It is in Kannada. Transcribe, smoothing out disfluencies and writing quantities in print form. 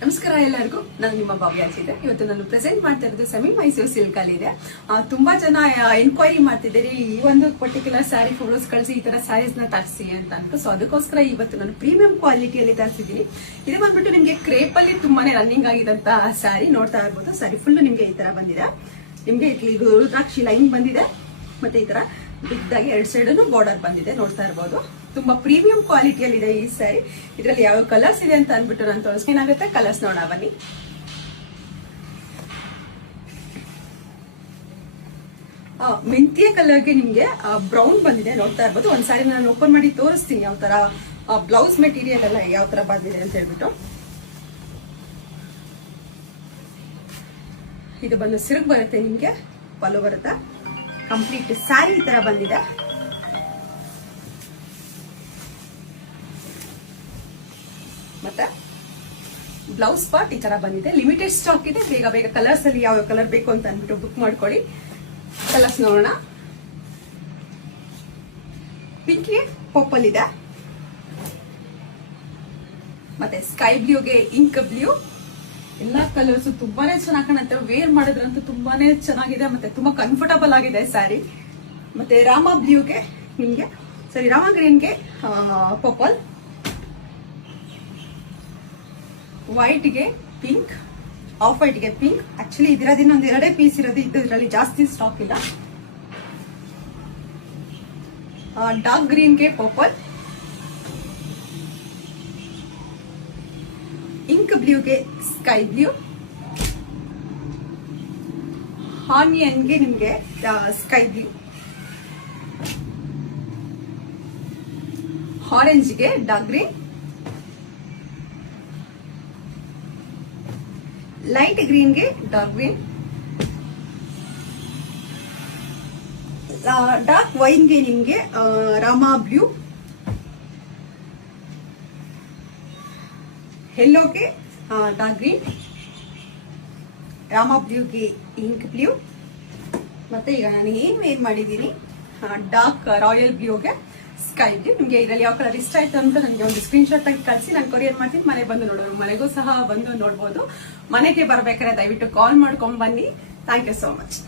ನಮಸ್ಕಾರ ಎಲ್ಲರಿಗೂ. ನಾನು ನಿಮ್ಮ ಭವ್ಯ ಇದೆ. ಇವತ್ತು ನಾನು ಪ್ರೆಸೆಂಟ್ ಮಾಡ್ತಾ ಇರೋದು ಸೆಮಿ ಮೈಸೂರು ಸಿಲ್ಕ್ ಅಲ್ಲಿ ಇದೆ. ತುಂಬಾ ಜನ ಎನ್ಕ್ವೈರಿ ಮಾಡ್ತಿದ್ದೀರಿ ಈ ಒಂದು ಪರ್ಟಿಕ್ಯುಲರ್ ಸ್ಯಾರಿ ಫೋಟೋಸ್ ಕಳಿಸಿ ಈ ತರ ಸ್ಯಾರೀಸ್ ನ ತರಿಸಿ ಅಂತ ಅಂದ್ಬಿಟ್ಟು. ಸೊ ಅದಕ್ಕೋಸ್ಕರ ಇವತ್ತು ನಾನು ಪ್ರೀಮಿಯಂ ಕ್ವಾಲಿಟಿಯಲ್ಲಿ ತರಿಸಿದ್ದೀನಿ. ಇದು ಬಂದ್ಬಿಟ್ಟು ನಿಮ್ಗೆ ಕ್ರೇಪ್ ಅಲ್ಲಿ ತುಂಬಾನೇ ರನ್ನಿಂಗ್ ಆಗಿದಂತ ಸ್ಯಾರಿ ನೋಡ್ತಾ ಇರ್ಬೋದು. ಸ್ಯಾರಿ ಫುಲ್ ನಿಮ್ಗೆ ಈ ತರ ಬಂದಿದೆ. ನಿಮ್ಗೆ ಇದು ರುದ್ರಾಕ್ಷಿ ಲೈನ್ ಬಂದಿದೆ. ಮತ್ತೆ ಈ ತರ ಬಿದ್ದಾಗಿ ಎರಡ್ ಸೈಡ್ ಬಾರ್ಡರ್ ಬಂದಿದೆ, ನೋಡ್ತಾ ಇರ್ಬೋದು. ತುಂಬಾ ಪ್ರೀಮಿಯಂ ಕ್ವಾಲಿಟಿಯಲ್ಲಿ ಇದೆ ಈ ಸ್ಯಾರಿ. ಇದರಲ್ಲಿ ಯಾವ ಕಲರ್ಸ್ ಇದೆ ಅಂತ ಅಂದ್ಬಿಟ್ಟು ನಾನು ತೋರಿಸ್ಕೇನಾಗುತ್ತೆ. ಕಲರ್ಸ್ ನೋಡ ಬನ್ನಿ. ಮೆಂತಿಯ ಕಲರ್ಗೆ ನಿಮ್ಗೆ ಬ್ರೌನ್ ಬಂದಿದೆ, ನೋಡ್ತಾ ಇರ್ಬೋದು. ಒಂದ್ ಸಾರಿ ನಾನು ಓಪನ್ ಮಾಡಿ ತೋರಿಸ್ತೀನಿ ಯಾವ ತರ ಬ್ಲೌಸ್ ಮೆಟೀರಿಯಲ್ ಎಲ್ಲ ಯಾವ ತರ ಬಂದಿದೆ ಅಂತ ಹೇಳ್ಬಿಟ್ಟು. ಇದು ಬಂದು ಸಿರಗ್ ಬರುತ್ತೆ, ನಿಮ್ಗೆ ಪಲ್ಲು ಬರುತ್ತೆ. ಕಂಪ್ಲೀಟ್ ಸ್ಯಾರಿ ಈ ತರ ಬಂದಿದೆ. ಮತ್ತೆ ಬ್ಲೌಸ್ ಪಾರ್ಟ್ ಈ ತರ ಬಂದಿದೆ. ಲಿಮಿಟೆಡ್ ಸ್ಟಾಕ್ ಇದೆ. ಬೇಗ ಬೇಗ ಕಲರ್ಸ್ ಅಲ್ಲಿ ಯಾವ ಕಲರ್ ಬೇಕು ಅಂತ ಅಂದ್ಬಿಟ್ಟು ಬುಕ್ ಮಾಡ್ಕೊಳ್ಳಿ. ಕಲರ್ಸ್ ನೋಡೋಣ. ಪಿಂಕ್ಗೆ ಪರ್ಪಲ್ ಇದೆ, ಮತ್ತೆ ಸ್ಕೈ ಬ್ಲೂಗೆ ಇಂಕ್ ಬ್ಲೂ. ಎಲ್ಲಾ ಕಲರ್ಸ್ ತುಂಬಾನೇ ಚೆನ್ನಾಗಿ ಕಾಣುತ್ತೆ. ವೇರ್ ಮಾಡಿದ್ರಂತೂ ತುಂಬಾನೇ ಚೆನ್ನಾಗಿದೆ, ಮತ್ತೆ ತುಂಬಾ ಕಂಫರ್ಟಬಲ್ ಆಗಿದೆ ಸ್ಯಾರಿ. ಮತ್ತೆ ರಾಮ ಬ್ಲೂಗೆ ನಿಮ್ಗೆ ರಾಮ ಗ್ರೀನ್ಗೆ ಪರ್ಪಲ್, ವೈಟ್ಗೆ ಪಿಂಕ್, ಆಫ್ ವೈಟ್ಗೆ ಪಿಂಕ್. ಆಕ್ಚುಲಿ ಇದಿರೋದಿನ ಒಂದ್ ಎರಡೇ ಪೀಸ್ ಇರೋದು, ಇದರಲ್ಲಿ ಜಾಸ್ತಿ ಸ್ಟಾಕ್ ಇಲ್ಲ. ಡಾರ್ಕ್ ಗ್ರೀನ್ಗೆ ಪರ್ಪಲ್, ಇಂಕ್ ಬ್ಲೂಗೆ ಸ್ಕೈ ಬ್ಲೂ, ಆನಿಯನ್ಗೆ ನಿಮ್ಗೆ ಸ್ಕೈ ಬ್ಲೂ, ಆರೆಂಜ್ಗೆ ಡಾರ್ಕ್ ಗ್ರೀನ್, ಲೈಟ್ ಗ್ರೀನ್ಗೆ ಡಾರ್ಕ್ ಗ್ರೀನ್, ಡಾರ್ಕ್ ವೈನ್ಗೆ ನಿಮ್ಗೆ ರಾಮ ಬ್ಲೂ, ಯೆಲ್ಲೋಗೆ ಡಾರ್ಕ್ ಗ್ರೀನ್, ರಾಮ ಬ್ಲೂಗೆ ಇಂಕ್ ಬ್ಲೂ. ಮತ್ತೆ ಈಗ ನಾನು ಏನ್ ವೇರ್ ಮಾಡಿದ್ದೀನಿ ಡಾರ್ಕ್ ರಾಯಲ್ ಬ್ಲೂಗೆ ಸ್ಕೈ ಬ್ಲೂ. ನಿಮ್ಗೆ ಇದರಲ್ಲಿ ಯಾವ ಕಲರ್ ಇಷ್ಟ ಆಯ್ತು ಅಂತ ನನಗೆ ಒಂದು ಸ್ಕ್ರೀನ್ ಶಾಟ್ ಆಗಿ ಕಳಿಸಿ, ನಾನು ಕೊರಿಯರ್ ಮಾಡ್ತೀನಿ. ಮನೆಗೆ ಬಂದು ನೋಡೋರು, ಮನೆಗೂ ಸಹ ಬಂದು ನೋಡ್ಬೋದು. ಮನೆಗೆ ಬರ್ಬೇಕಾದ್ರೆ ದಯವಿಟ್ಟು ಕಾಲ್ ಮಾಡ್ಕೊಂಡ್ ಬನ್ನಿ. Thank you so much.